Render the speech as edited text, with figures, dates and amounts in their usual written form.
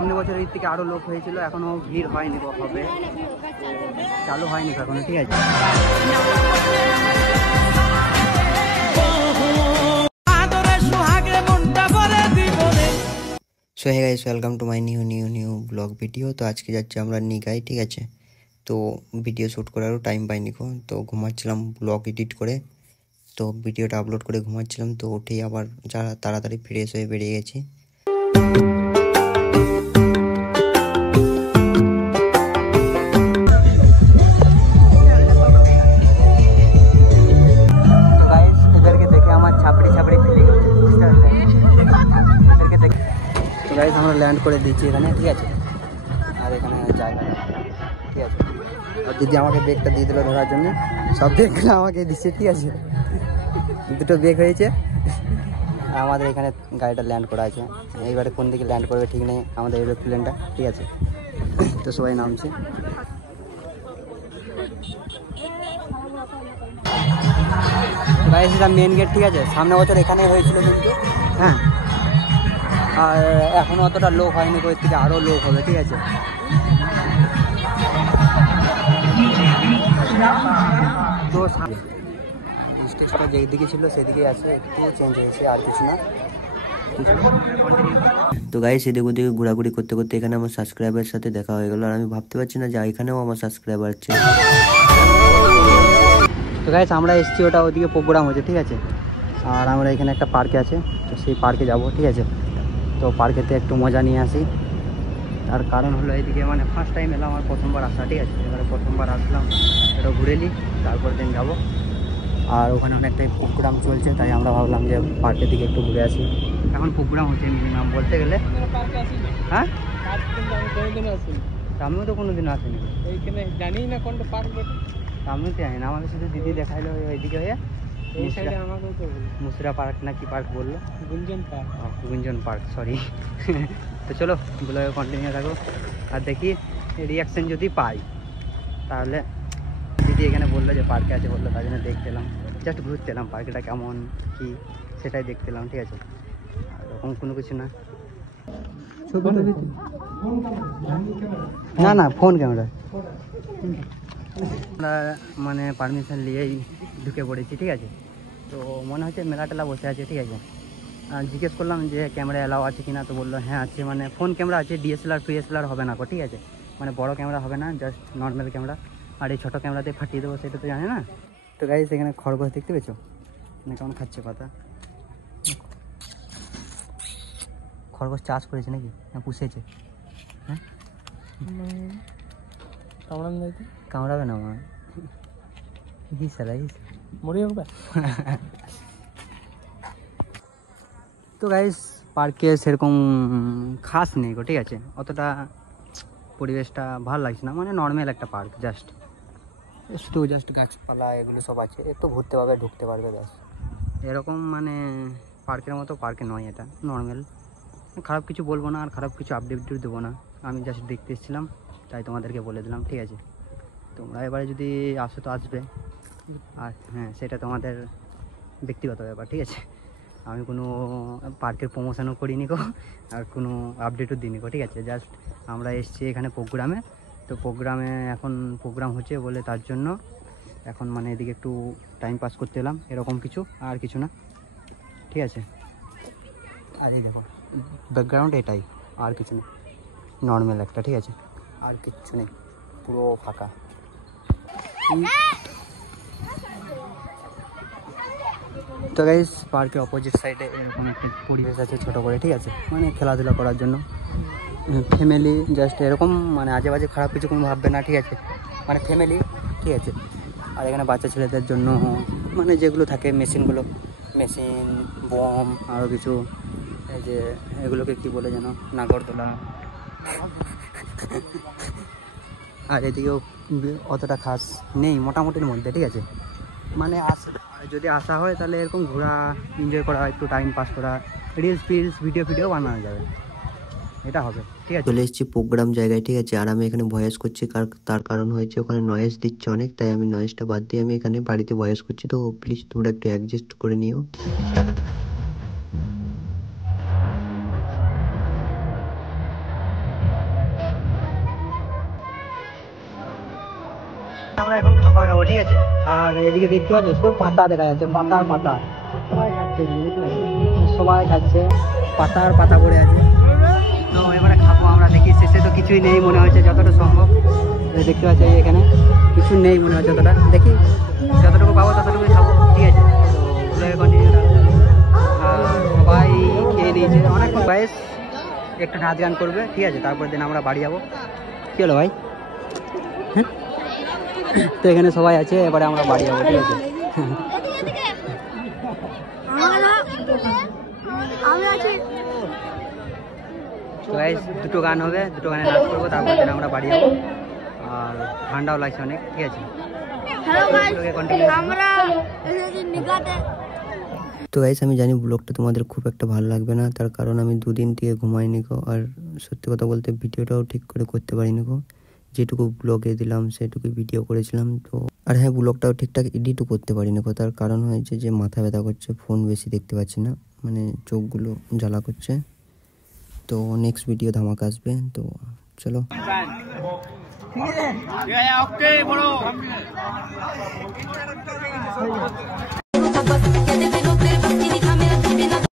সামনে বছর এর থেকে আরো লোক হয়েছিল, এখনো ভিড় হয়নি, হবে চালু হয়নি এখনো, ঠিক আছে। So hey guys, welcome to my new blog video. তো আজকে যাচ্ছি আমরা নিগাই, ঠিক আছে। তো ভিডিও শ্যুট করারও টাইম পাইনি, তো ঘুমাচ্ছিলাম ব্লগ এডিট করে, তো ভিডিওটা আপলোড করে ঘুমাচ্ছিলাম। তো উঠেই আবার যারা তাড়াতাড়ি ফ্রেশ হয়ে বেরিয়ে গেছি। গাইস আমরা ল্যান্ড করে দিচ্ছি এখানে, ঠিক আছে। আর এখানে জায়গা, ঠিক আছে। আর দিদি আমাকে ব্যাগটা দিয়ে দিল ধরার জন্য, সব ব্যাগগুলো আমাকে দিচ্ছে, ঠিক আছে। দুটো ব্যাগ হয়েছে। আর আমাদের এখানে গাড়িটা ল্যান্ড করা আছে, এইবারে কোন দিকে ল্যান্ড করবে ঠিক নেই আমাদের এরোপ্লেনটা, ঠিক আছে। তো সবাই নামছে। গাইস এটা মেন গেট, ঠিক আছে। সামনে বছর এখানে হয়েছিল কিন্তু, হ্যাঁ। আর এখনো অতটা লোক হয়নি, ওই থেকে আরো লোক হবে, ঠিক আছে। তো স্টেজটা যেদিকে ছিল সেদিকে আছে, একটু চেঞ্জ হয়েছে, আর কিছু না। তো গাইস এদিক ওদিকে ঘোরাঘুরি করতে করতে এখানে আমার সাবস্ক্রাইবারের সাথে দেখা হয়ে গেল। আর আমি ভাবতে পারছি না যে এখানেও আমার সাবস্ক্রাইবার আছে। তো গাইস আমরা এসছি, ওটা ওদিকে প্রোগ্রাম হয়েছে, ঠিক আছে। আর আমরা এখানে একটা পার্কে আছে, তো সেই পার্কে যাব, ঠিক আছে। তো পার্কেতে একটু মজা নিয়ে আসি। তার কারণ হলো এইদিকে মানে ফার্স্ট টাইম এলাম, আমার প্রথমবার আসা, ঠিক আছে। এবারে প্রথমবার আসলাম, এটা ঘুরে নিই, তারপর দিন যাবো। আর ওখানে অনেকটাই প্রোগ্রাম চলছে, তাই আমরা ভাবলাম যে পার্কের দিকে একটু ঘুরে আসি। এখন প্রোগ্রাম হচ্ছে মিনিমাম বলতে গেলে, হ্যাঁ। আমিও তো কোনোদিন আসিনি, এইখানে জানি না কোনটা পার্ক, আমিও তো জানি না। আমাকে শুধু দিদি দেখাইলো ওইদিকে হয়ে, মুসরা পার্ক না কি পার্ক বললো, গুঞ্জন পার্ক, সরি। তো চলো ব্লগে কন্টিনিউ থাকো, আর দেখি রিয়াকশন যদি পাই তাহলে। দিদি এখানে বললো যে পার্কে আছে বললো, তাই জন্য দেখতে এলাম, জাস্ট ঘুরতে এলাম, পার্কটা কেমন কি সেটাই দেখতে এলাম, ঠিক আছে। এরকম কোনো কিছু না, না না ফোন ক্যামেরা। আমরা মানে পারমিশন নিয়েই ঢুকে পড়েছি, ঠিক আছে। তো মনে হচ্ছে মেলা টেলা বসে আছে, ঠিক আছে। আর জিজ্ঞেস করলাম যে ক্যামেরা অ্যালাউ আছে কিনা, তো বললো হ্যাঁ আছে, মানে ফোন ক্যামেরা আছে, ডিএসএলআর ফিএসএলআর হবে না, ঠিক আছে। মানে বড় ক্যামেরা হবে না, জাস্ট নর্মাল ক্যামেরা। আর এই ছোটো ক্যামেরাতে ফাটিয়ে দেবো, সেটা তো জানে না। তো গাইস এখানে খরগোশ দেখতে পেয়েছো, মানে কেমন খাচ্ছে পাতা। খরগোশ চাষ করেছে নাকি না পুষেছে, হ্যাঁ। কামড়াবে না আমার, মরে যাবে। তো গাইস পার্কে সেরকম খাস নেই গো, ঠিক আছে। অতটা পরিবেশটা ভালো লাগছে না, মানে নর্মাল একটা পার্ক, জাস্ট একটু জাস্ট গাছপালা এগুলো সব আছে, একটু ঘুরতে পারবে ঢুকতে পারবে, ব্যাস। এরকম মানে পার্কের মতো পার্কে নয়, এটা নর্মাল। খারাপ কিছু বলবো না, আর খারাপ কিছু আপডেট দেবো না, আমি জাস্ট দেখতে এসেছিলাম, তাই তোমাদেরকে বলে দিলাম, ঠিক আছে। তোমরা এবারে যদি আসো তো আসবে, আর হ্যাঁ সেটা তোমাদের ব্যক্তিগত ব্যাপার, ঠিক আছে। আমি কোনো পার্কের প্রমোশনও করিনি গো, আর কোনো আপডেটও দিইনি গো, ঠিক আছে। জাস্ট আমরা এসেছি এখানে প্রোগ্রামে, তো প্রোগ্রামে এখন প্রোগ্রাম হচ্ছে বলে তার জন্য এখন মানে এদিকে একটু টাইম পাস করতে এলাম, এরকম কিছু, আর কিছু না, ঠিক আছে। আর এই দেখো ব্যাকগ্রাউন্ড এটাই, আর কিছু নেই, নর্মাল একটা, ঠিক আছে। আর কিচ্ছু নেই, পুরো ফাঁকা। তো গাইস পার্কের অপোজিট সাইডে এরকম একটা পরিবেশ আছে ছোটো করে, ঠিক আছে, মানে খেলাধুলা করার জন্য ফ্যামিলি, জাস্ট এরকম মানে আজে বাজে খারাপ কিছু কোনো ভাববে না, ঠিক আছে। মানে ফ্যামিলি, ঠিক আছে। আর এখানে বাচ্চা ছেলেদের জন্য মানে যেগুলো থাকে মেশিনগুলো, মেশিন, বম, আরও কিছু, এই যে এগুলোকে কি বলে যেন, নাগরদোলা। আর এদিকেও অতটা খাস নেই, মোটামুটির মধ্যে, ঠিক আছে। মানে যদি আসা হয় তাহলে এরকম ঘোরা, এনজয় করা, একটু টাইম পাস করা, রিলস ভিডিও বানানো যাবে, এটা হবে, ঠিক আছে। চলে এসেছি প্রোগ্রাম জায়গায়, ঠিক আছে। আর আমি এখানে ভয়েস করছি, তার কারণ হয়েছে ওখানে নয়েজ দিচ্ছে অনেক, তাই আমি নয়েজটা বাদ দিয়ে আমি এখানে বাড়িতে ভয়েস করছি। তো প্লিজ তোমরা একটু অ্যাডজাস্ট করে নিও। আমরা এখন খাবার খাবো, ঠিক আছে? আর এদিকে দেখতে পাচ্ছ সব পাতা দেখা যাচ্ছে, পাতার পাতা, সবাই খাচ্ছে, পাতার পাতা পড়ে আছে। তো এবারে খাবো আমরা, দেখি শেষে তো কিছুই নেই মনে হচ্ছে যতটা সম্ভব। দেখতে পাচ্ছি এখানে কিছু নেই মনে হচ্ছে, যতটা দেখি যতটুকু পাবো ততটুকুই খাবো, ঠিক আছে? তো কন্টিনিউ সবাই খেয়ে নিয়েছে অনেক। বয়স একটু নাচ গান করবে, ঠিক আছে? তারপর দিন আমরা বাড়ি যাবো। কী হলো ভাই? হ্যাঁ, তো এখানে সবাই আছে, এবারে আমরা বাড়ি যাবো, ঠিক আছে? তো গাইস দুটো গান হবে, দুটো গানে নাচ করবো, তারপর দিন আমরা বাড়ি যাবো। আর ঠান্ডাও লাগছে অনেক, ঠিক আছে? তো গাইস আমি জানি ব্লগটা তোমাদের খুব একটা ভালো লাগবে না, তার কারণ আমি দুদিন থেকে ঘুমাইনি গো। আর সত্যি কথা বলতে ভিডিওটাও ঠিক করে করতে পারিনি গো। যেটুকু ব্লগে দিলাম সেটুকুই ভিডিও করেছিলাম। তো আর হ্যাঁ, ব্লগটাও ঠিকঠাক এডিটও করতে পারিনি গো। তার কারণ হয়েছে যে মাথা ব্যথা করছে, ফোন বেশি দেখতে পাচ্ছি না, মানে চোখগুলো জ্বালা করছে। তো নেক্সট ভিডিও ধামাকা আসবে, তো চলো। Okay, bro.